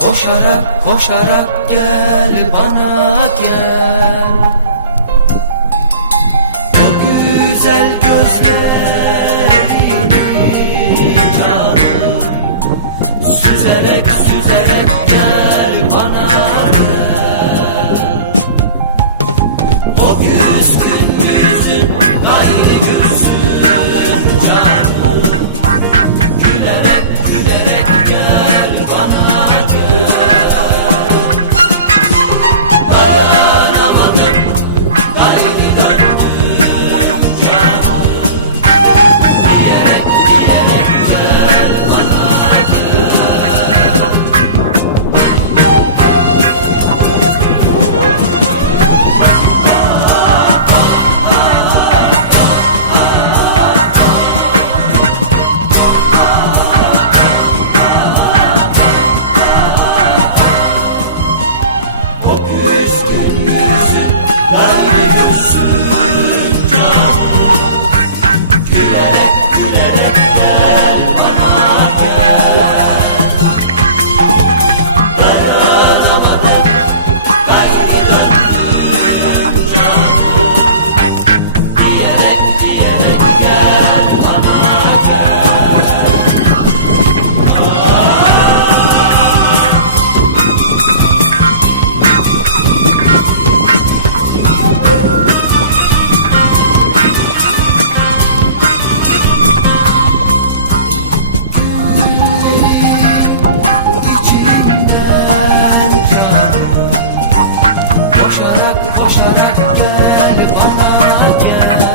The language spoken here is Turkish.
Koşarak koşarak gel bana gel. O güzel gözlerini canım. Süzerek süzerek gel bana gel. O küskün yüzün gayri gülsün canım. Gülerek gülerek gayrı again.